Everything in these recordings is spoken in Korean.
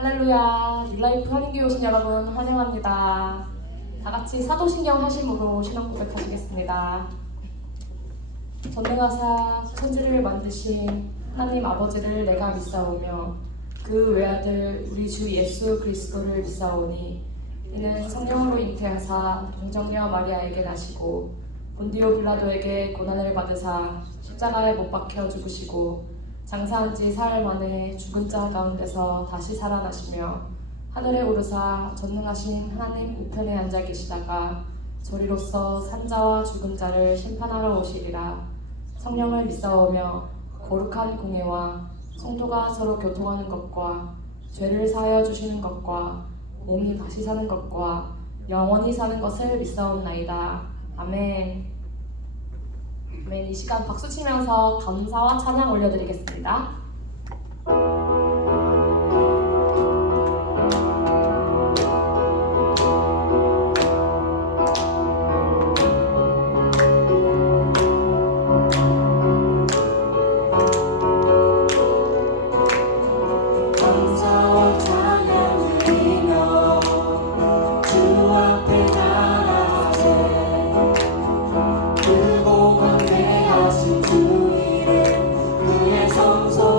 할렐루야, 뉴라이프 한인교회 오신 여러분 환영합니다. 다 같이 사도신경 하심으로 신앙 고백하시겠습니다. 전능하사 천지를 만드신 하나님 아버지를 내가 믿사오며 그 외아들 우리 주 예수 그리스도를 믿사오니 이는 성령으로 잉태하사 동정녀 마리아에게 나시고 본디오 빌라도에게 고난을 받으사 십자가에 못 박혀 죽으시고 장사한 지 사흘 만에 죽은 자 가운데서 다시 살아나시며 하늘에 오르사 전능하신 하나님 우편에 앉아 계시다가 저리로서 산자와 죽은 자를 심판하러 오시리라. 성령을 믿사오며 거룩한 공예와 성도가 서로 교통하는 것과 죄를 사하여 주시는 것과 몸이 다시 사는 것과 영원히 사는 것을 믿사옵나이다. 아멘. 아멘. 이 시간 박수 치면서 감사와 찬양 올려드리겠습니다. 그고 광대하신 주 이름 그의 성소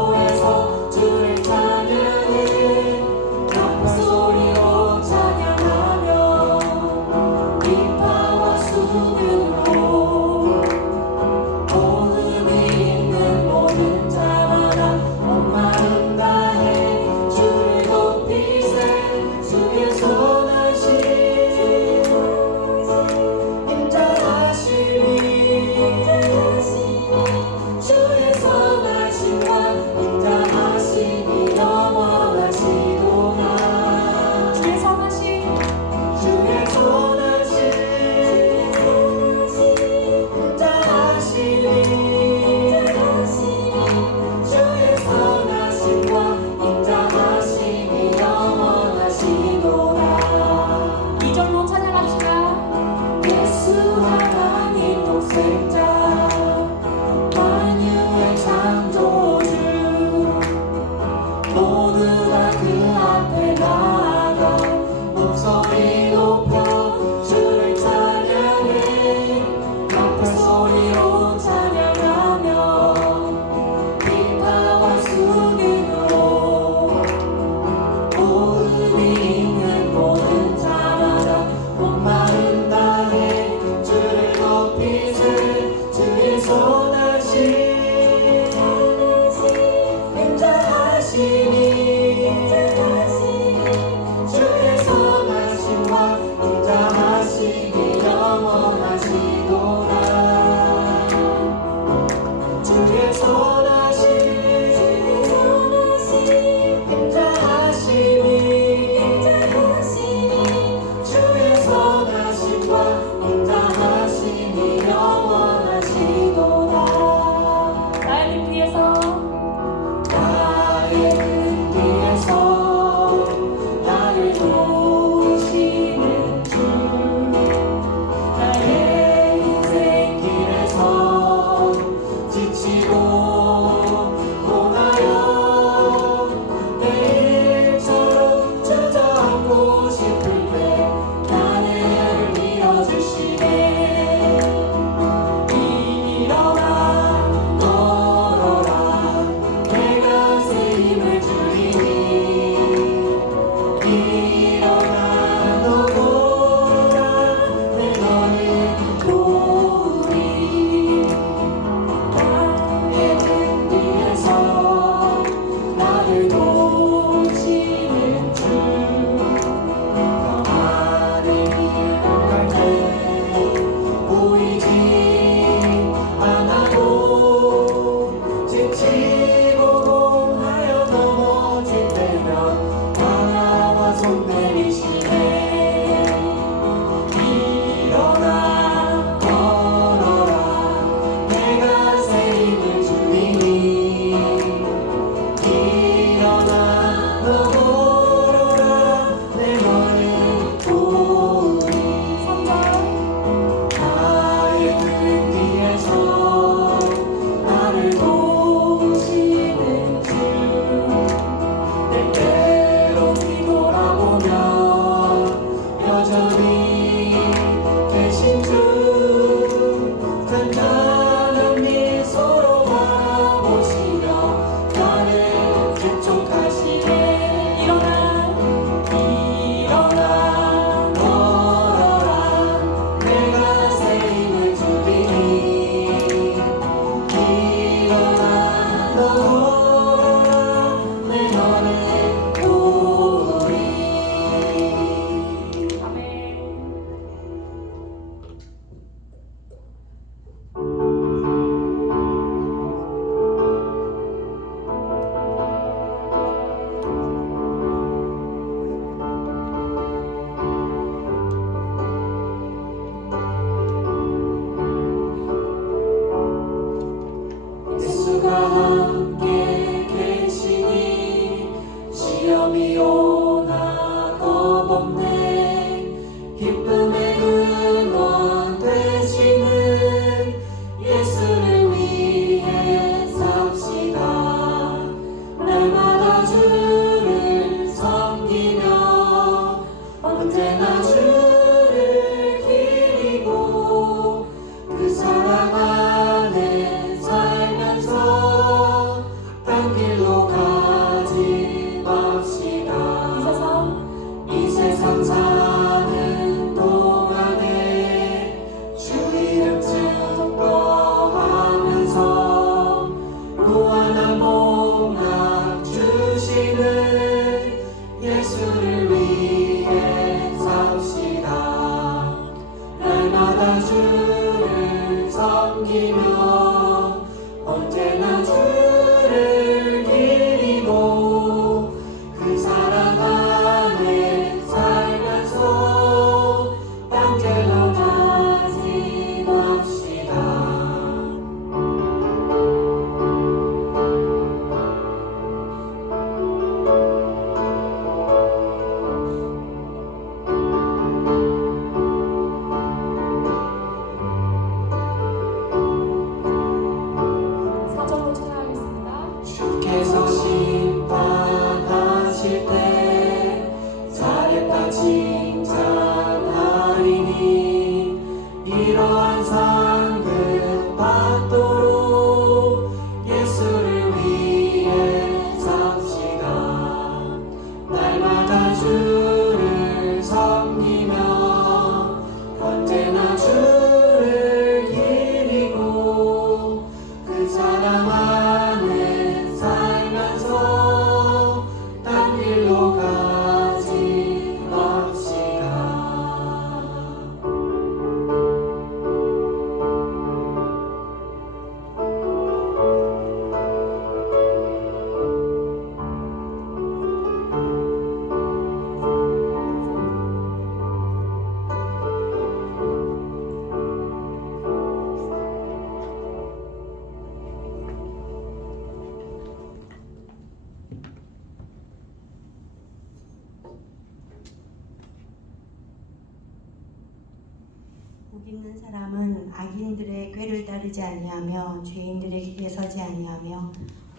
믿는 사람은 악인들의 꾀를 따르지 아니하며 죄인들의 길에 서지 아니하며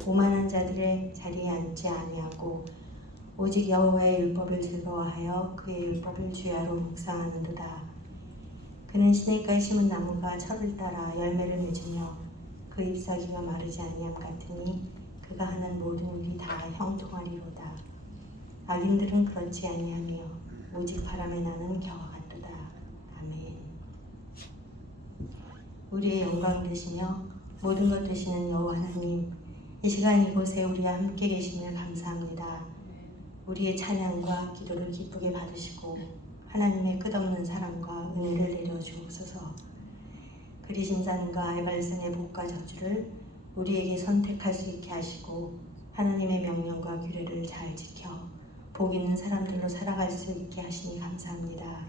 오만한 자들의 자리에 앉지 아니하고 오직 여호와의 율법을 즐거워하여 그의 율법을 주야로 묵상하는도다. 그는 시냇가에 심은 나무가 철을 따라 열매를 맺으며 그 잎사귀가 마르지 아니함 같으니 그가 하는 모든 일이 다 형통하리로다. 악인들은 그렇지 아니하며 오직 바람에 나는 겨와 같도다. 아멘. 우리의 영광 되시며 모든 것 되시는 여호와 하나님, 이 시간 이곳에 우리와 함께 계심을 감사합니다. 우리의 찬양과 기도를 기쁘게 받으시고 하나님의 끝없는 사랑과 은혜를 내려주옵소서. 그리신산과 에발산의 복과 저주를 우리에게 선택할 수 있게 하시고 하나님의 명령과 규례를 잘 지켜 복 있는 사람들로 살아갈 수 있게 하시니 감사합니다.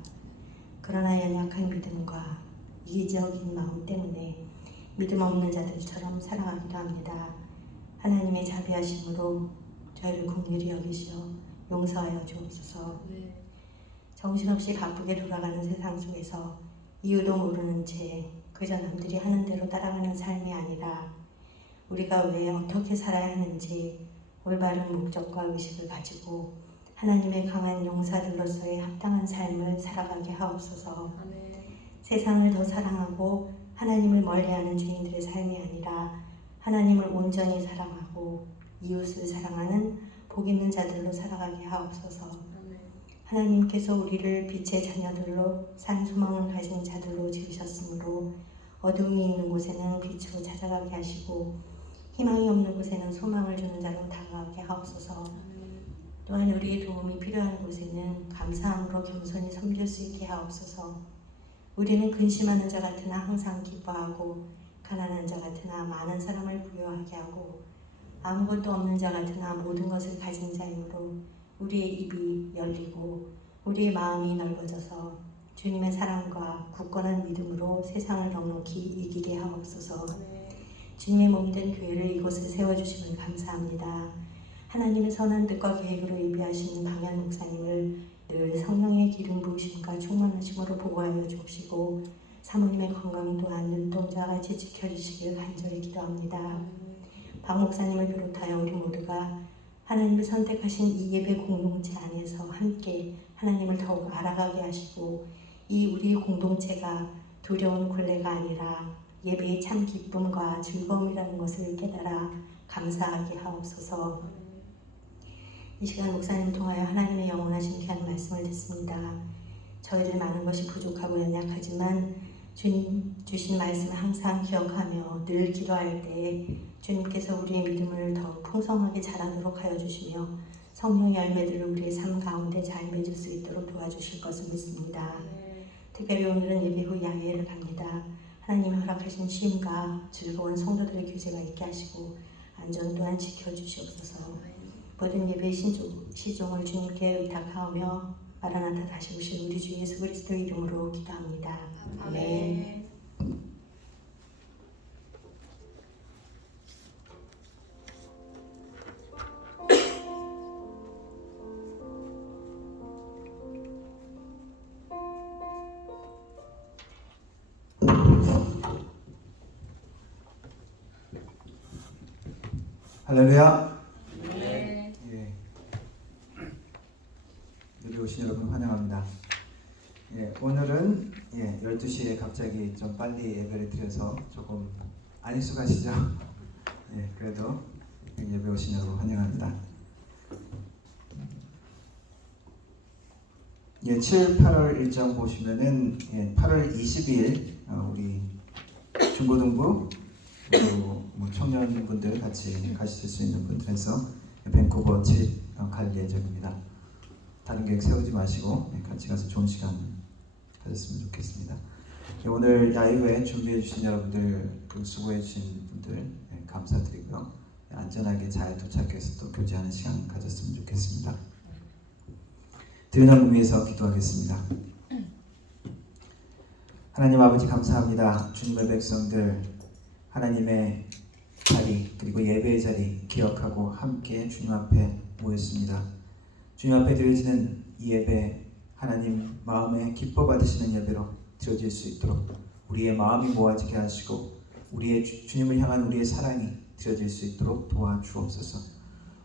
그러나 연약한 믿음과 이기적인 마음 때문에 믿음 없는 자들처럼 살아가기도 합니다. 하나님의 자비하심으로 저희를 긍휼히 여기시어 용서하여 주옵소서. 정신없이 바쁘게 돌아가는 세상 속에서 이유도 모르는 채 그저 남들이 하는 대로 따라가는 삶이 아니라 우리가 왜 어떻게 살아야 하는지 올바른 목적과 의식을 가지고 하나님의 강한 용사들로서의 합당한 삶을 살아가게 하옵소서. 세상을 더 사랑하고 하나님을 멀리하는 죄인들의 삶이 아니라 하나님을 온전히 사랑하고 이웃을 사랑하는 복 있는 자들로 살아가게 하옵소서. 하나님께서 우리를 빛의 자녀들로 산 소망을 가진 자들로 지으셨으므로 어둠이 있는 곳에는 빛으로 찾아가게 하시고 희망이 없는 곳에는 소망을 주는 자로 다가가게 하옵소서. 또한 우리의 도움이 필요한 곳에는 감사함으로 겸손히 섬길 수 있게 하옵소서. 우리는 근심하는 자 같으나 항상 기뻐하고 가난한 자 같으나 많은 사람을 부유하게 하고 아무것도 없는 자 같으나 모든 것을 가진 자이므로 우리의 입이 열리고 우리의 마음이 넓어져서 주님의 사랑과 굳건한 믿음으로 세상을 넉넉히 이기게 하옵소서. 주님의 몸된 교회를 이곳에 세워주심을 감사합니다. 하나님의 선한 뜻과 계획으로 예비하시는 방현 목사님을 늘 성령의 기름 부으심과 충만하심으로 보호하여 주옵시고 사모님의 건강 또한 눈동자와 같이 지켜주시길 간절히 기도합니다. 박 목사님을 비롯하여 우리 모두가 하나님이 선택하신 이 예배 공동체 안에서 함께 하나님을 더욱 알아가게 하시고 이 우리 공동체가 두려운 굴레가 아니라 예배의 참 기쁨과 즐거움이라는 것을 깨달아 감사하게 하옵소서. 이 시간 목사님을 통하여 하나님의 영원하신 귀한 말씀을 듣습니다. 저희들 많은 것이 부족하고 연약하지만 주님 주신 말씀을 항상 기억하며 늘 기도할 때 주님께서 우리의 믿음을 더욱 풍성하게 자라도록 하여 주시며 성령의 열매들을 우리의 삶 가운데 잘 맺을 수 있도록 도와주실 것을 믿습니다. 특별히 오늘은 예배 후 야외를 갑니다. 하나님이 허락하신 쉼과 즐거운 성도들의 교제가 있게 하시고 안전 또한 지켜주시옵소서. 모든 예배의 시종을 주님께 의탁하오며 마라나타 다시 오실 우리 주 예수 그리스도 이름으로 기도합니다. 아멘. 할렐루야. 여기 오신 여러분 환영합니다. 오늘은 12시에 갑자기 좀 빨리 예배를 드려서 조금 안 익숙하시죠? 그래도 예배 오신 여러분 환영합니다. 7, 8월 일정 보시면은 8월 20일 우리 중고등부 그리고 청년분들 같이 가실 수 있는 분들에서 밴쿠버 갈 예정입니다. 다른 계획 세우지 마시고 같이 가서 좋은 시간 가졌으면 좋겠습니다. 오늘 야유회 준비해 주신 여러분들, 수고해 주신 분들 감사드리고요. 안전하게 잘 도착해서 또 교제하는 시간 가졌으면 좋겠습니다. 드리는 의미에서 기도하겠습니다. 하나님 아버지 감사합니다. 주님의 백성들 하나님의 자리 그리고 예배의 자리 기억하고 함께 주님 앞에 모였습니다. 주님 앞에 드려지는 이 예배 하나님 마음에 기뻐 받으시는 예배로 드려질 수 있도록 우리의 마음이 모아지게 하시고 우리의 주님을 향한 우리의 사랑이 드려질 수 있도록 도와주옵소서.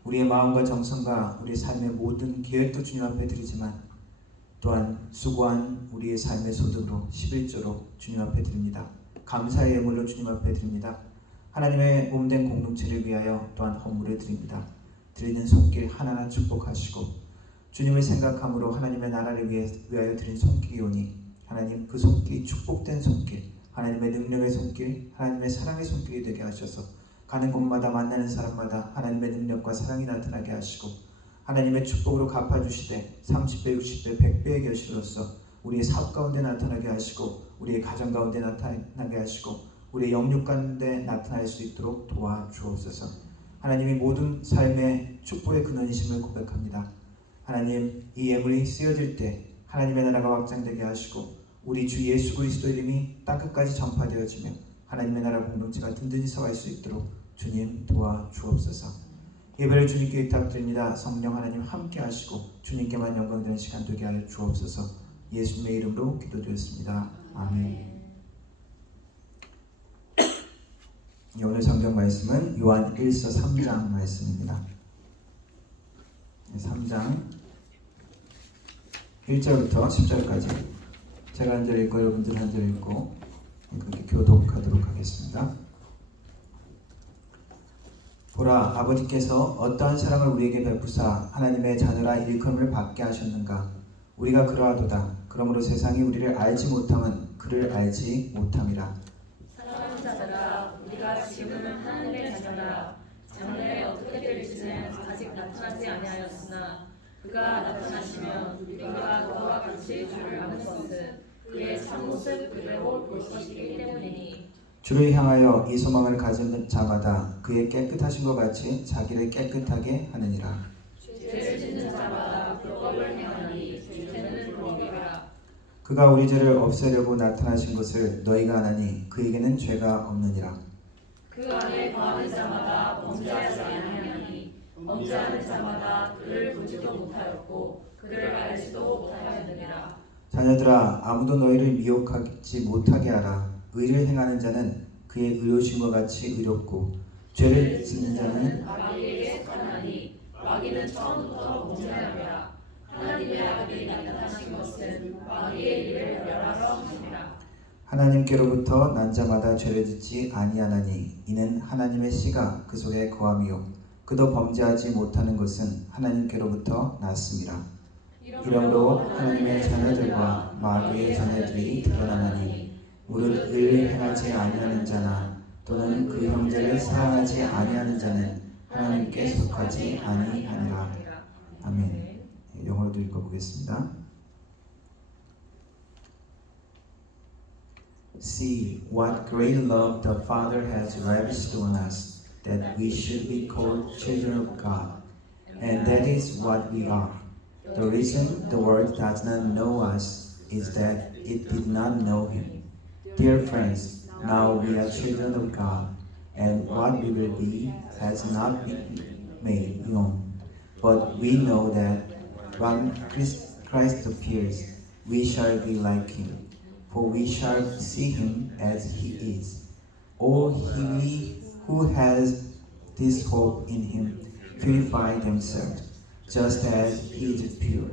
우리의 마음과 정성과 우리의 삶의 모든 계획도 주님 앞에 드리지만 또한 수고한 우리의 삶의 소득으로 11조로 주님 앞에 드립니다. 감사의 예물로 주님 앞에 드립니다. 하나님의 몸된 공동체를 위하여 또한 헌물을 드립니다. 드리는 손길 하나하나 축복하시고 주님을 생각함으로 하나님의 나라를 위하여 드린 손길이오니 하나님 그 손길이 축복된 손길, 하나님의 능력의 손길, 하나님의 사랑의 손길이 되게 하셔서 가는 곳마다 만나는 사람마다 하나님의 능력과 사랑이 나타나게 하시고 하나님의 축복으로 갚아주시되 30배, 60배, 100배의 결실로서 우리의 사업 가운데 나타나게 하시고 우리의 가정 가운데 나타나게 하시고 우리의 영육 가운데 나타날 수 있도록 도와주옵소서. 하나님이 모든 삶의 축복의 근원이심을 고백합니다. 하나님 이 예물이 쓰여질 때 하나님의 나라가 확장되게 하시고 우리 주 예수 그리스도 이름이 땅끝까지 전파되어지며 하나님의 나라 공동체가 든든히 서갈 수 있도록 주님 도와주옵소서. 예배를 주님께 부탁드립니다. 성령 하나님 함께 하시고 주님께만 영광 되는 시간 되게 하여 주옵소서. 예수님의 이름으로 기도드렸습니다. 아멘. 오늘 성경 말씀은 요한 1서 3장 말씀입니다. 3장 1절부터 10절까지 제가 한 절 읽고 여러분들 한 절 읽고 그렇게 교독하도록 하겠습니다. 보라, 아버지께서 어떠한 사랑을 우리에게 베푸사 하나님의 자녀라 일컬음을 받게 하셨는가. 우리가 그러하도다. 그러므로 세상이 우리를 알지 못함은 그를 알지 못함이라. 사랑하는 자들아, 우리가 지금은 하나님의 자녀라. 장래에 어떻게 될지는 아직 나타나지 아니하였으나 그가 나타나시면 우리가 그와 같이 주를 아는 것은 그의 참모습 그대로 볼 것이기 때문이니. 주를 향하여 이 소망을 가진 자마다 그의 깨끗하신 것 같이 자기를 깨끗하게 하느니라. 죄를 짓는 자마다 불법을 행하니 죄는 불법이라. 그가 우리 죄를 없애려고 나타나신 것을 너희가 아나니 그에게는 죄가 없느니라. 그 안에 거하는 자마다 범죄하지 아니하니 범죄하는 자마다 그를 보지도 못하였고 그를 알지도 못하였느니라. 자녀들아, 아무도 너희를 미혹하지 못하게 하라. 의를 행하는 자는 그의 의로우심과 같이 의롭고 죄를 짓는 자는 마귀에게 속하나니 마귀는 처음부터 범죄하였노라. 하나님의 아들이 나타나신 것은 마귀의 일을 멸하러 하심이라. 하나님께로부터 난 자마다 죄를 짓지 아니하나니 이는 하나님의 씨가 그 속에 거함이요 그도 범죄하지 못하는 것은 하나님께로부터 났음이라. 이러므로 하나님의 자녀들과 마귀의 자녀들이 드러나나니 무릇 의를 행하지 아니하는 자나 또는 그 형제를 사랑하지 아니하는 자는 하나님께 속하지 아니하니라. 아멘. 영어로도 읽어보겠습니다. See what great love the Father has lavished on us, that we should be called children of God, and that is what we are. The reason the world does not know us is that it did not know Him. Dear friends, now we are children of God, and what we will be has not been made known. But we know that when Christ appears, we shall be like Him, for we shall see Him as He is. All he who has this hope in Him purify themselves, just as He is pure.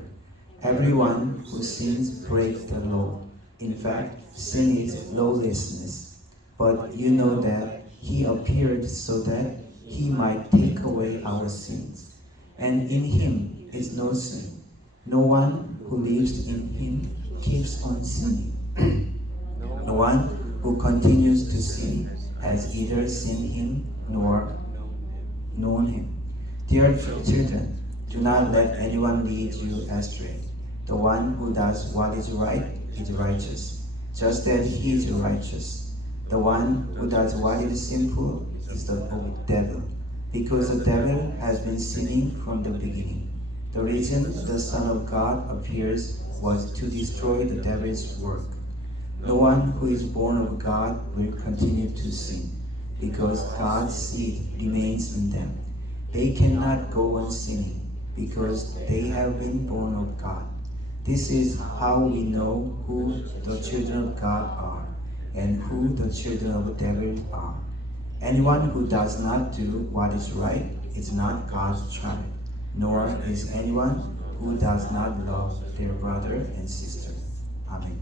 Everyone who sins breaks the law. In fact, sin is lawlessness. But you know that He appeared so that He might take away our sins. And in Him is no sin. No one who lives in Him keeps on sinning. No one who continues to sin has either seen Him nor known Him. Dear children, do not let anyone lead you astray. The one who does what is right is righteous, just as He is righteous. The one who does what is sinful is the devil, because the devil has been sinning from the beginning. The reason the Son of God appears was to destroy the devil's work. No one who is born of God will continue to sin, because God's seed remains in them. They cannot go on sinning, because they have been born of God. This is how we know who the children of God are and who the children of the devil are. Anyone who does not do what is right is not God's child, nor is anyone who does not love their brother and sister. 아멘.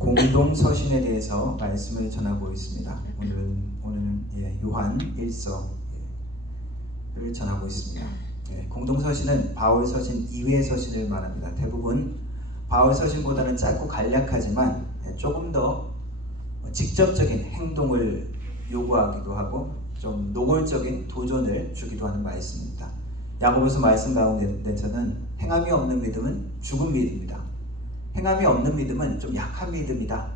공동 서신에 대해서 말씀을 전하고 있습니다. 오늘은 요한 1서를 전하고 있습니다. 공동 서신은 바울 서신 이외의 서신을 말합니다. 대부분 바울 서신보다는 짧고 간략하지만 조금 더 직접적인 행동을 요구하기도 하고 좀 노골적인 도전을 주기도 하는 말씀입니다. 야고보서 말씀 가운데서는 행함이 없는 믿음은 죽은 믿음이다. 행함이 없는 믿음은 좀 약한 믿음이다.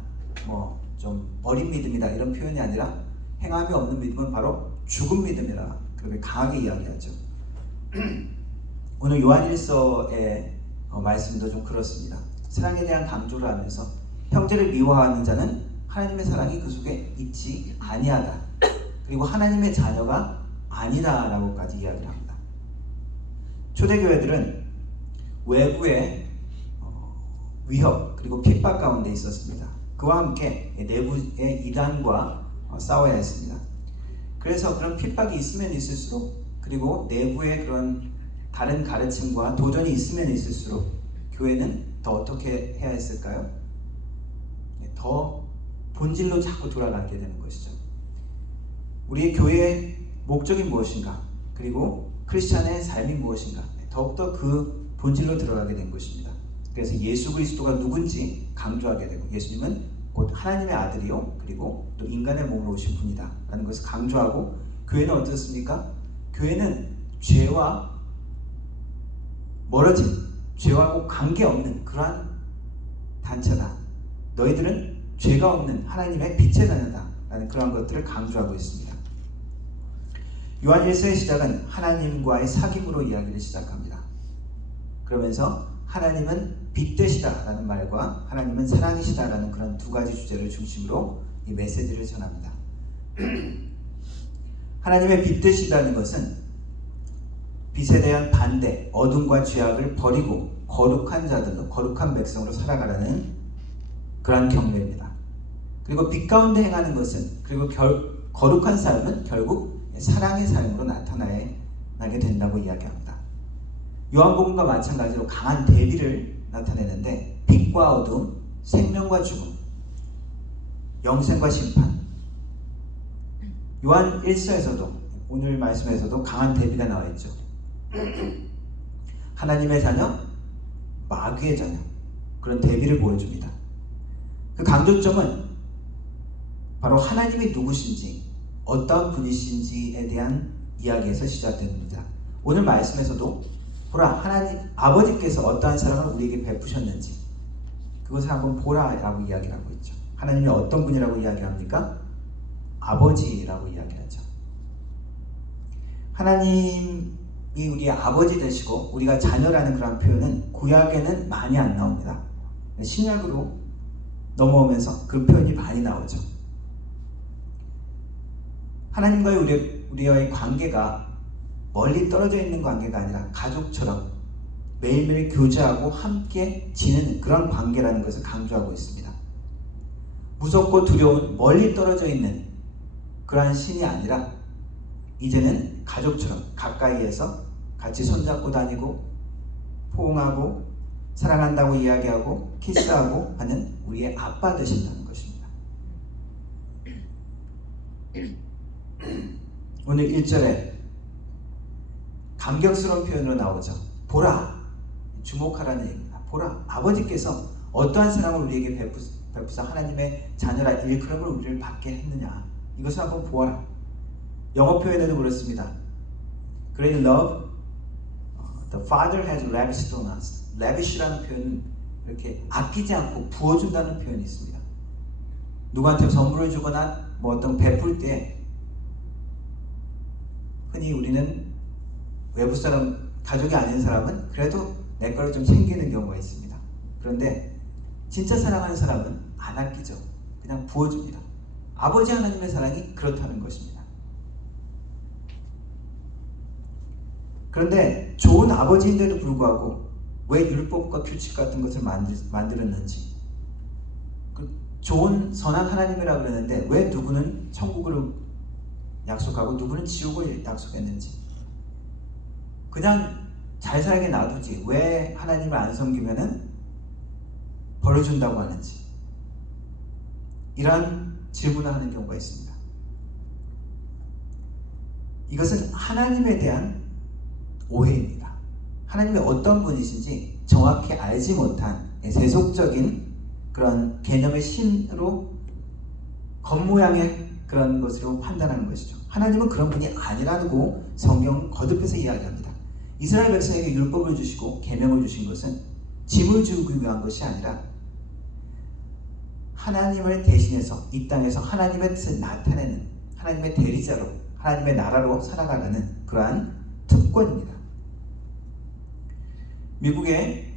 좀 어린 믿음이다. 이런 표현이 아니라 행함이 없는 믿음은 바로 죽은 믿음이라 그렇게 강하게 이야기하죠. 오늘 요한 1서의 말씀도 좀 그렇습니다. 사랑에 대한 강조를 하면서 형제를 미워하는 자는 하나님의 사랑이 그 속에 있지 아니하다. 그리고 하나님의 자녀가 아니다라고까지 이야기를 합니다. 초대교회들은 외부의 위협 그리고 핍박 가운데 있었습니다. 그와 함께 내부의 이단과 싸워야 했습니다. 그래서 그런 핍박이 있으면 있을수록 그리고 내부의 그런 다른 가르침과 도전이 있으면 있을수록 교회는 더 어떻게 해야 했을까요? 더 본질로 자꾸 돌아가게 되는 것이죠. 우리의 교회의 목적이 무엇인가? 그리고 크리스찬의 삶이 무엇인가? 더욱더 그 본질로 들어가게 된 것입니다. 그래서 예수 그리스도가 누군지 강조하게 되고 예수님은 곧 하나님의 아들이요 그리고 또 인간의 몸으로 오신 분이다 라는 것을 강조하고 교회는 어떻습니까? 교회는 죄와 멀어진 죄와 관계없는 그러한 단체다. 너희들은 죄가 없는 하나님의 빛의 자녀다 라는 그러한 것들을 강조하고 있습니다. 요한 1서의 시작은 하나님과의 사귐으로 이야기를 시작합니다. 그러면서 하나님은 빛 되시다 라는 말과 하나님은 사랑이시다 라는 그런 두 가지 주제를 중심으로 이 메시지를 전합니다. 하나님의 빛 되시다는 것은 빛에 대한 반대, 어둠과 죄악을 버리고 거룩한 자들로, 거룩한 백성으로 살아가라는 그러한 경배입니다. 그리고 빛 가운데 행하는 것은, 그리고 거룩한 삶은 결국 사랑의 삶으로 나타나게 된다고 이야기합니다. 요한복음과 마찬가지로 강한 대비를 나타내는데 빛과 어둠, 생명과 죽음, 영생과 심판. 요한 1서에서도 오늘 말씀에서도 강한 대비가 나와 있죠. 하나님의 자녀, 마귀의 자녀, 그런 대비를 보여줍니다. 그 강조점은 바로 하나님이 누구신지, 어떤 분이신지에 대한 이야기에서 시작됩니다. 오늘 말씀에서도 보라, 하나님 아버지께서 어떠한 사랑을 우리에게 베푸셨는지 그것을 한번 보라라고 이야기를 하고 있죠. 하나님이 어떤 분이라고 이야기합니까? 아버지라고 이야기하죠. 하나님이 우리의 아버지 되시고 우리가 자녀라는 그런 표현은 구약에는 많이 안 나옵니다. 신약으로 넘어오면서 그 표현이 많이 나오죠. 하나님과의 우리와의 관계가 멀리 떨어져 있는 관계가 아니라 가족처럼 매일매일 교제하고 함께 지내는 그런 관계라는 것을 강조하고 있습니다. 무섭고 두려운 멀리 떨어져 있는 그러한 신이 아니라 이제는 가족처럼 가까이에서 같이 손잡고 다니고 포옹하고 사랑한다고 이야기하고 키스하고 하는 우리의 아빠 되신다는 것입니다. 오늘 1절에 감격스러운 표현으로 나오죠. 보라, 주목하라는 얘기입니다. 보라, 아버지께서 어떠한 사랑을 우리에게 베푸사 하나님의 자녀라 일컬음을 우리를 받게 했느냐. 이것을 한번 보아라. 영어 표현에도 그렇습니다. Great love, the Father has lavished on us. lavish라는 표현은 이렇게 아끼지 않고 부어준다는 표현이 있습니다. 누구한테 선물을 주거나 뭐 어떤 베풀 때 흔히 우리는 외부 사람, 가족이 아닌 사람은 그래도 내 거를 좀 챙기는 경우가 있습니다. 그런데 진짜 사랑하는 사람은 안 아끼죠. 그냥 부어줍니다. 아버지 하나님의 사랑이 그렇다는 것입니다. 그런데 좋은 아버지인데도 불구하고 왜 율법과 규칙 같은 것을 만들었는지, 그 좋은 선한 하나님이라 그러는데 왜 누구는 천국을 약속하고 누구는 지옥을 약속했는지, 그냥 잘 살게 놔두지 왜 하나님을 안 섬기면은 벌을 준다고 하는지, 이러한 질문을 하는 경우가 있습니다. 이것은 하나님에 대한 오해입니다. 하나님이 어떤 분이신지 정확히 알지 못한 세속적인 그런 개념의 신으로 겉모양의 그런 것으로 판단하는 것이죠. 하나님은 그런 분이 아니라고 성경 거듭해서 이야기합니다. 이스라엘 백성에게 율법을 주시고 계명을 주신 것은 짐을 주기 위한 것이 아니라 하나님을 대신해서 이 땅에서 하나님의 뜻을 나타내는 하나님의 대리자로, 하나님의 나라로 살아가는 그러한 특권입니다. 미국의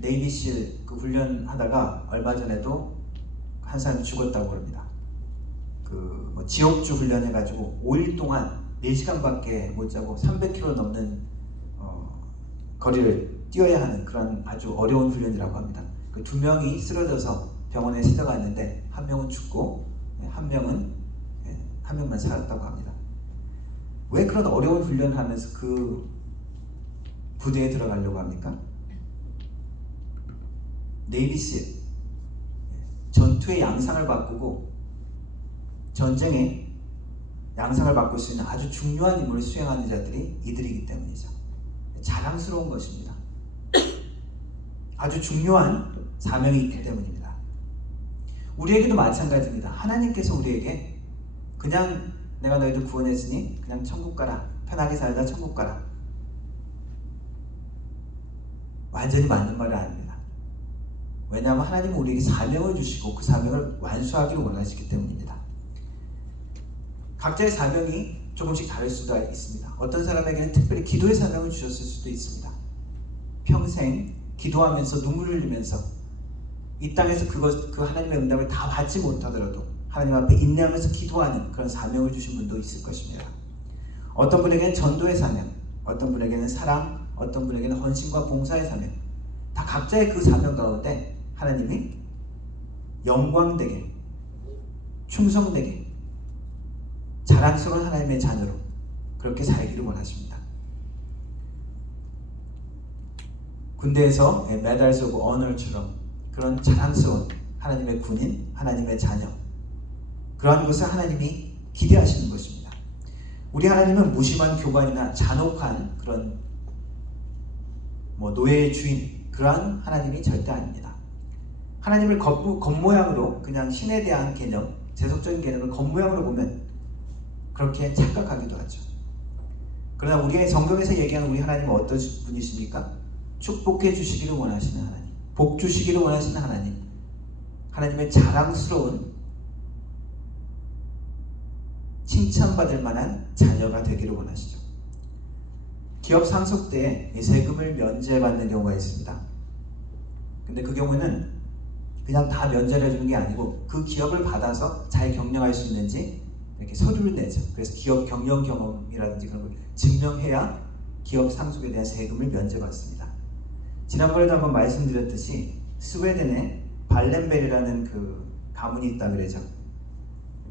네이비실 그 훈련하다가 얼마 전에도 한 사람이 죽었다고 합니다. 지옥주 훈련해가지고 5일 동안 4시간밖에 못 자고 300km 넘는 거리를 뛰어야 하는 그런 아주 어려운 훈련이라고 합니다. 그 2명이 쓰러져서 병원에 실려갔는데 한 명은 죽고 한 명만 살았다고 합니다. 왜 그런 어려운 훈련을 하면서 그 부대에 들어가려고 합니까? 네이비실, 전투의 양상을 바꾸고 전쟁의 양상을 바꿀 수 있는 아주 중요한 임무를 수행하는 자들이 이들이기 때문이죠. 자랑스러운 것입니다. 아주 중요한 사명이 있기 때문입니다. 우리에게도 마찬가지입니다. 하나님께서 우리에게 그냥 내가 너희들 구원했으니 그냥 천국 가라, 편하게 살다 천국 가라, 완전히 맞는 말은 아닙니다. 왜냐하면 하나님은 우리에게 사명을 주시고 그 사명을 완수하기를 원하시기 때문입니다. 각자의 사명이 조금씩 다를 수도 있습니다. 어떤 사람에게는 특별히 기도의 사명을 주셨을 수도 있습니다. 평생 기도하면서 눈물을 흘리면서 이 땅에서 그 하나님의 응답을 다 받지 못하더라도 하나님 앞에 인내하면서 기도하는 그런 사명을 주신 분도 있을 것입니다. 어떤 분에게는 전도의 사명, 어떤 분에게는 사랑, 어떤 분에게는 헌신과 봉사의 사명, 다 각자의 그 사명 가운데 하나님이 영광되게, 충성되게, 자랑스러운 하나님의 자녀로 그렇게 살기를 원하십니다. 군대에서 Medals of Honor처럼 그런 자랑스러운 하나님의 군인, 하나님의 자녀, 그러한 것을 하나님이 기대하시는 것입니다. 우리 하나님은 무심한 교관이나 잔혹한 그런 노예의 주인, 그러한 하나님이 절대 아닙니다. 하나님을 겉모양으로 그냥 신에 대한 개념, 세속적인 개념을 겉모양으로 보면 그렇게 착각하기도 하죠. 그러나 우리의 성경에서 얘기하는 우리 하나님은 어떤 분이십니까? 축복해 주시기를 원하시는 하나님, 복 주시기를 원하시는 하나님, 하나님의 자랑스러운 칭찬받을 만한 자녀가 되기를 원하시죠. 기업 상속 때 세금을 면제받는 경우가 있습니다. 근데 그 경우는 그냥 다 면제를 해주는 게 아니고 그 기업을 받아서 잘 경영할 수 있는지 이렇게 서류를 내죠. 그래서 기업 경영 경험이라든지 그런 걸 증명해야 기업 상속에 대한 세금을 면제받습니다. 지난번에도 한번 말씀드렸듯이 스웨덴에 발렌벨이라는 그 가문이 있다 그러죠.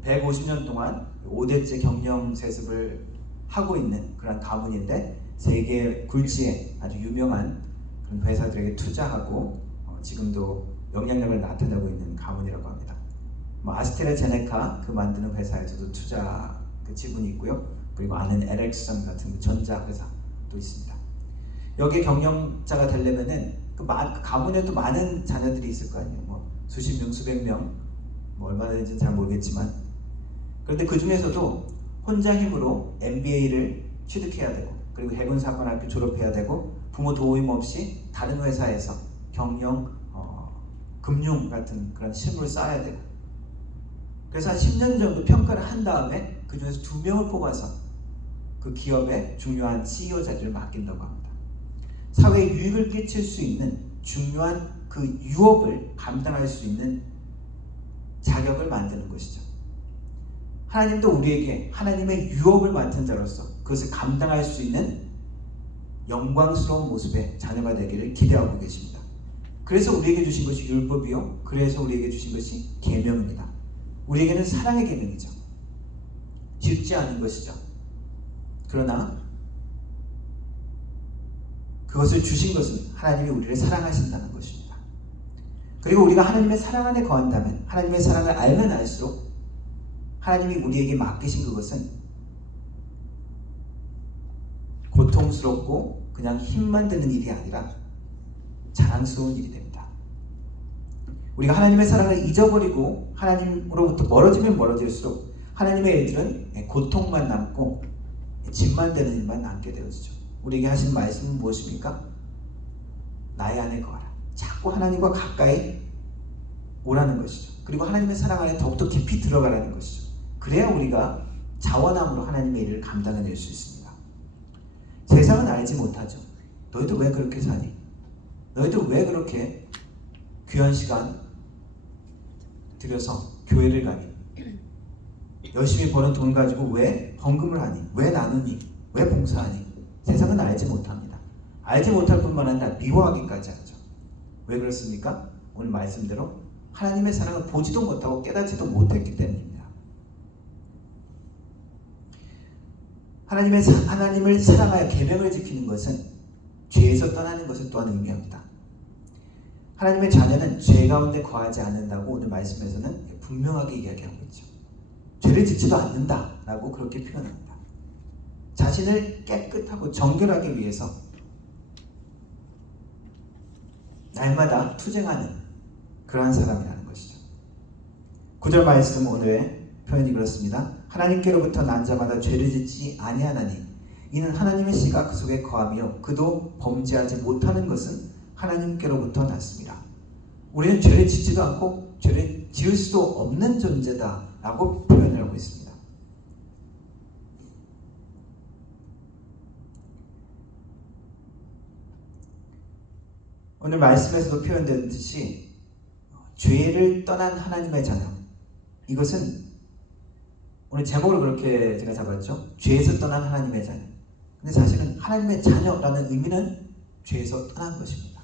150년 동안 5대째 경영 세습을 하고 있는 그런 가문인데 세계 굴지의 아주 유명한 그런 회사들에게 투자하고 지금도 영향력을 나타내고 있는 가문이라고 합니다. 아스트라제네카 그 만드는 회사에서도 투자 그 지분이 있고요. 그리고 아는 에렉슨 같은 전자 회사도 있습니다. 여기에 경영자가 되려면은 그 가문에도 많은 자녀들이 있을 거 아니에요. 수십 명, 수백 명, 얼마나 되는지는 잘 모르겠지만, 그런데 그 중에서도 혼자 힘으로 MBA를 취득해야 되고, 그리고 해군사관학교 졸업해야 되고, 부모 도움 없이 다른 회사에서 경영, 금융 같은 그런 실무를 쌓아야 돼요. 그래서 한 10년 정도 평가를 한 다음에 그 중에서 2명을 뽑아서 그 기업의 중요한 CEO 자리를 맡긴다고 합니다. 사회에 유익을 끼칠 수 있는 중요한 그 유업을 감당할 수 있는 자격을 만드는 것이죠. 하나님도 우리에게 하나님의 유업을 맡은 자로서 그것을 감당할 수 있는 영광스러운 모습의 자녀가 되기를 기대하고 계십니다. 그래서 우리에게 주신 것이 율법이요, 그래서 우리에게 주신 것이 계명입니다. 우리에게는 사랑의 계명이죠. 쉽지 않은 것이죠. 그러나 그것을 주신 것은 하나님이 우리를 사랑하신다는 것입니다. 그리고 우리가 하나님의 사랑 안에 거한다면, 하나님의 사랑을 알면 알수록 하나님이 우리에게 맡기신 그것은 고통스럽고 그냥 힘만 드는 일이 아니라 자랑스러운 일이 됩니다. 우리가 하나님의 사랑을 잊어버리고 하나님으로부터 멀어지면 멀어질수록 하나님의 일들은 고통만 남고 짐만 되는 일만 남게 되어지죠. 우리에게 하신 말씀은 무엇입니까? 나의 안에 거하라. 자꾸 하나님과 가까이 오라는 것이죠. 그리고 하나님의 사랑 안에 더욱더 깊이 들어가라는 것이죠. 그래야 우리가 자원함으로 하나님의 일을 감당해낼 수 있습니다. 세상은 알지 못하죠. 너희도 왜 그렇게 사니? 너희도 왜 그렇게 귀한 시간 들여서 교회를 가니? 열심히 버는 돈 가지고 왜 헌금을 하니? 왜 나누니? 왜 봉사하니? 세상은 알지 못합니다. 알지 못할 뿐만 아니라 미워하기까지 하죠. 왜 그렇습니까? 오늘 말씀대로 하나님의 사랑을 보지도 못하고 깨닫지도 못했기 때문입니다. 하나님을 사랑하여 계명을 지키는 것은 죄에서 떠나는 것을 또한 의미합니다. 하나님의 자녀는 죄 가운데 거하지 않는다고 오늘 말씀에서는 분명하게 이야기하고 있죠. 죄를 짓지도 않는다라고 그렇게 표현합니다. 자신을 깨끗하고 정결하기 위해서 날마다 투쟁하는 그러한 사람이라는 것이죠. 9절 말씀 오늘의 표현이 그렇습니다. 하나님께로부터 난 자마다 죄를 짓지 아니하나니 이는 하나님의 씨가 그 속에 거하며 그도 범죄하지 못하는 것은 하나님께로부터 났습니다. 우리는 죄를 짓지도 않고 죄를 지을 수도 없는 존재다라고 표현을 하고 있습니다. 오늘 말씀에서도 표현되듯이 죄를 떠난 하나님의 자녀, 이것은 오늘 제목을 그렇게 제가 잡았죠. 죄에서 떠난 하나님의 자녀. 근데 사실은 하나님의 자녀라는 의미는 죄에서 떠난 것입니다.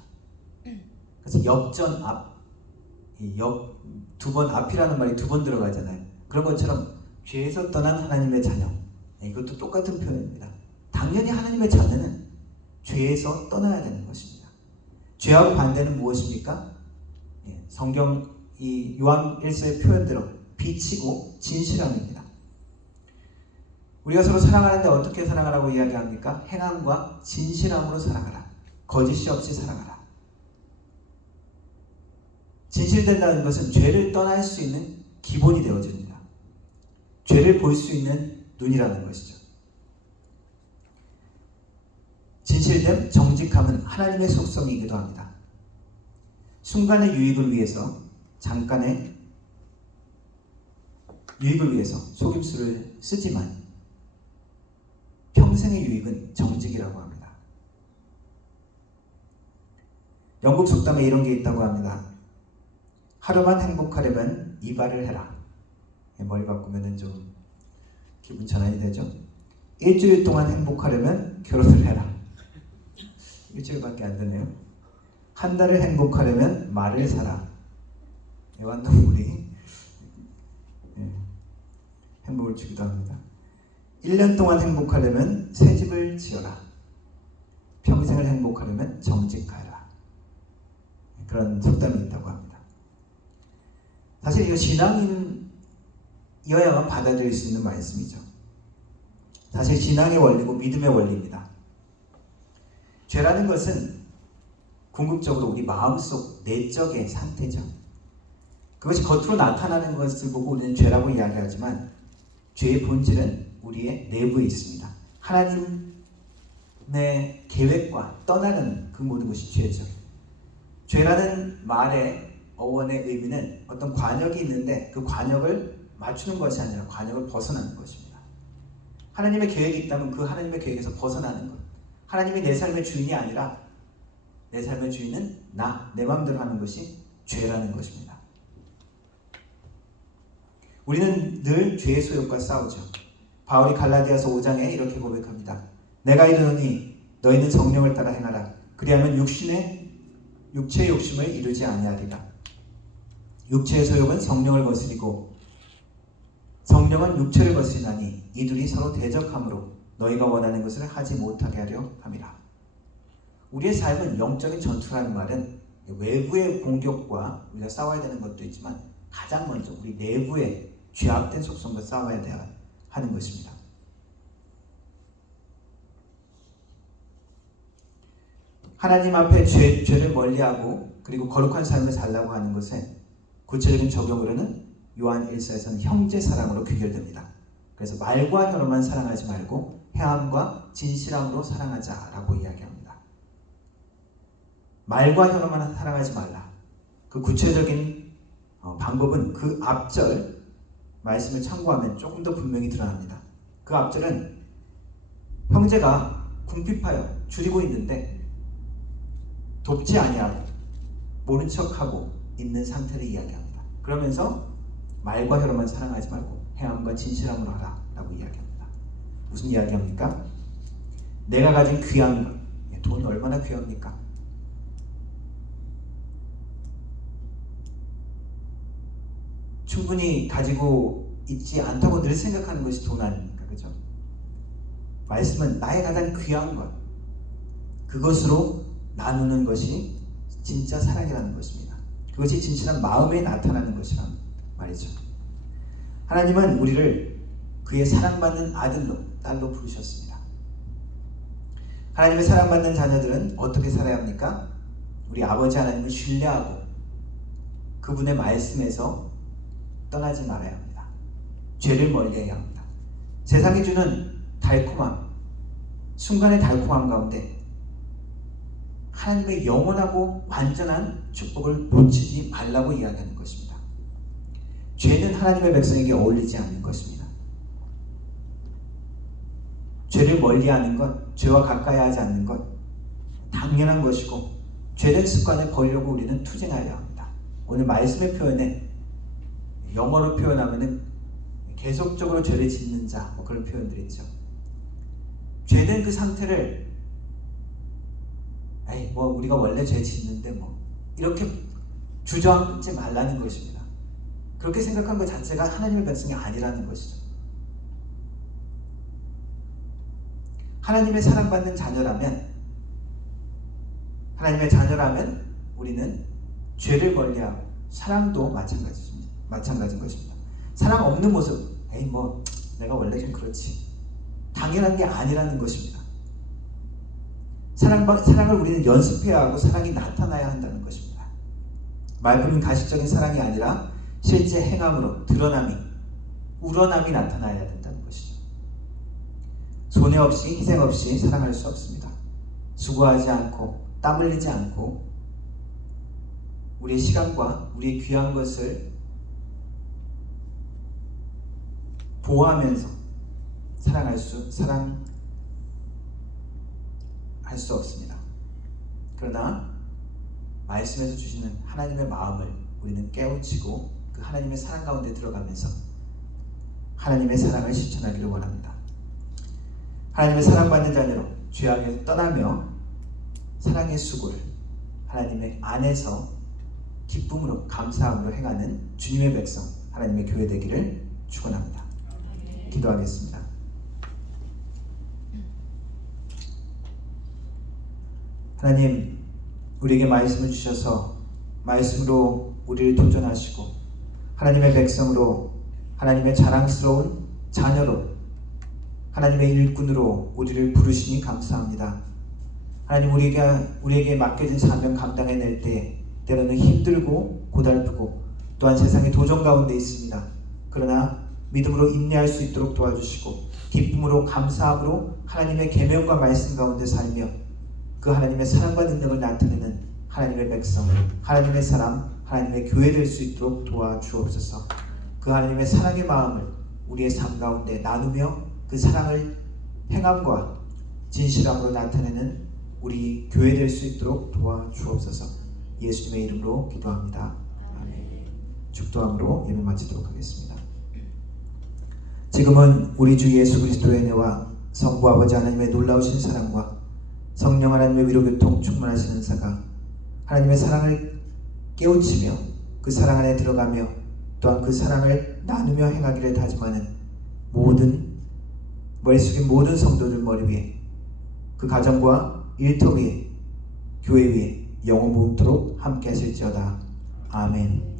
그래서 역전 앞, 두 번 앞이라는 말이 두 번 들어가잖아요. 그런 것처럼 죄에서 떠난 하나님의 자녀, 이것도 똑같은 표현입니다. 당연히 하나님의 자녀는 죄에서 떠나야 되는 것입니다. 죄하고 반대는 무엇입니까? 성경 이 요한 1서의 표현대로 빛이고 진실함입니다. 우리가 서로 사랑하는데 어떻게 사랑하라고 이야기합니까? 행함과 진실함으로 사랑하라. 거짓이 없이 사랑하라. 진실된다는 것은 죄를 떠날 수 있는 기본이 되어집니다. 죄를 볼 수 있는 눈이라는 것이죠. 진실됨, 정직함은 하나님의 속성이기도 합니다. 순간의 유익을 위해서, 잠깐의 유익을 위해서 속임수를 쓰지만 평생의 유익은 정직이라고 합니다. 영국 속담에 이런 게 있다고 합니다. 하루만 행복하려면 이발을 해라. 머리 바꾸면 좀 기분 전환이 되죠. 일주일 동안 행복하려면 결혼을 해라. 일주일밖에 안 되네요. 한 달을 행복하려면 말을 사라. 애완동물이 행복을 주기도 합니다. 1년 동안 행복하려면 새 집을 지어라. 평생을 행복하려면 정직하라. 그런 속담이 있다고 합니다. 사실 이거 신앙인이어야만 받아들일 수 있는 말씀이죠. 사실 신앙의 원리고 믿음의 원리입니다. 죄라는 것은 궁극적으로 우리 마음속 내적의 상태죠. 그것이 겉으로 나타나는 것을 보고 우리는 죄라고 이야기하지만 죄의 본질은 우리의 내부에 있습니다. 하나님의 계획과 떠나는 그 모든 것이 죄죠. 죄라는 말의 어원의 의미는 어떤 관역이 있는데 그 관역을 맞추는 것이 아니라 관역을 벗어나는 것입니다. 하나님의 계획이 있다면 그 하나님의 계획에서 벗어나는 것. 하나님이 내 삶의 주인이 아니라 내 삶의 주인은 내 마음대로 하는 것이 죄라는 것입니다. 우리는 늘 죄의 소욕과 싸우죠. 바울이 갈라디아서 5장에 이렇게 고백합니다. 내가 이르노니 너희는 성령을 따라 행하라. 그리하면 육체의 욕심을 이루지 아니하리라. 육체의 소욕은 성령을 거스리고 성령은 육체를 거스리나니 이 둘이 서로 대적함으로 너희가 원하는 것을 하지 못하게 하려 함이라. 우리의 삶은 영적인 전투라는 말은 외부의 공격과 우리가 싸워야 되는 것도 있지만 가장 먼저 우리 내부의 죄악된 속성과 싸워야 하는 것입니다. 하나님 앞에 죄를 멀리하고 그리고 거룩한 삶을 살라고 하는 것에 구체적인 적용으로는 요한 1서에서는 형제 사랑으로 귀결됩니다. 그래서 말과 혀로만 사랑하지 말고 행함과 진실함으로 사랑하자라고 이야기합니다. 말과 혀로만 사랑하지 말라. 그 구체적인 방법은 그 앞절 말씀을 참고하면 조금 더 분명히 드러납니다. 그 앞절은 형제가 궁핍하여 줄이고 있는데 돕지 아니하고 모른 척하고 있는 상태를 이야기합니다. 그러면서 말과 혀로만 사랑하지 말고 행함과 진실함으로 하라 라고 이야기합니다. 무슨 이야기합니까? 내가 가진 귀한 것, 돈이 얼마나 귀합니까? 충분히 가지고 있지 않다고 늘 생각하는 것이 돈 아닙니까? 그죠? 말씀은 나의 가장 귀한 것, 그것으로 나누는 것이 진짜 사랑이라는 것입니다. 그것이 진실한 마음에 나타나는 것이란 말이죠. 하나님은 우리를 그의 사랑받는 아들로, 딸로 부르셨습니다. 하나님의 사랑받는 자녀들은 어떻게 살아야 합니까? 우리 아버지 하나님을 신뢰하고 그분의 말씀에서 떠나지 말아야 합니다. 죄를 멀리해야 합니다. 세상이 주는 달콤함, 순간의 달콤함 가운데 하나님의 영원하고 완전한 축복을 놓치지 말라고 이야기하는 것입니다. 죄는 하나님의 백성에게 어울리지 않는 것입니다. 죄를 멀리하는 것, 죄와 가까이 하지 않는 것 당연한 것이고 죄된 습관을 버리려고 우리는 투쟁하여야 합니다. 오늘 말씀의 표현에 영어로 표현하면은 계속적으로 죄를 짓는 자, 그런 표현들이 있죠. 죄된 그 상태를 우리가 원래 죄 짓는데 이렇게 주저앉지 말라는 것입니다. 그렇게 생각한 것 자체가 하나님의 백성이 아니라는 것이죠. 하나님의 사랑받는 자녀라면 우리는 죄를 멀리하고 사랑도 마찬가지인 것입니다. 사랑 없는 모습, 내가 원래 좀 그렇지, 당연한 게 아니라는 것입니다. 사랑을 우리는 연습해야 하고 사랑이 나타나야 한다는 것입니다. 말뿐인 가식적인 사랑이 아니라 실제 행함으로 드러남이, 우러남이 나타나야 된다는 것이죠. 손해 없이, 희생 없이 사랑할 수 없습니다. 수고하지 않고 땀 흘리지 않고 우리의 시간과 우리의 귀한 것을 보호하면서 사랑할 수 없습니다. 그러나 말씀에서 주시는 하나님의 마음을 우리는 깨우치고 그 하나님의 사랑 가운데 들어가면서 하나님의 사랑을 실천하기를 원합니다. 하나님의 사랑받는 자녀로 죄악에서 떠나며 사랑의 수고를 하나님의 안에서 기쁨으로 감사함으로 행하는 주님의 백성, 하나님의 교회 되기를 축원합니다. 기도하겠습니다. 하나님, 우리에게 말씀을 주셔서 말씀으로 우리를 도전하시고 하나님의 백성으로, 하나님의 자랑스러운 자녀로, 하나님의 일꾼으로 우리를 부르시니 감사합니다. 하나님, 우리에게 맡겨진 사명 감당해낼 때 때로는 힘들고 고달프고 또한 세상의 도전 가운데 있습니다. 그러나 믿음으로 인내할 수 있도록 도와주시고 기쁨으로 감사함으로 하나님의 계명과 말씀 가운데 살며 그 하나님의 사랑과 능력을 나타내는 하나님의 백성, 하나님의 사람, 하나님의 교회 될 수 있도록 도와주옵소서. 그 하나님의 사랑의 마음을 우리의 삶 가운데 나누며 그 사랑을 행함과 진실함으로 나타내는 우리 교회 될 수 있도록 도와주옵소서. 예수님의 이름으로 기도합니다. 아멘. 축도함으로 예배 마치도록 하겠습니다. 지금은 우리 주 예수 그리스도의 은혜와 성부 아버지 하나님의 놀라우신 사랑과 성령 하나님의 위로교통 충만하신 은사가 하나님의 사랑을 깨우치며 그 사랑 안에 들어가며 또한 그 사랑을 나누며 행하기를 다짐하는 모든 머리 숙인 모든 성도들 머리 위에, 그 가정과 일터 위에, 교회 위에 영원토록 함께 하실지어다. 아멘.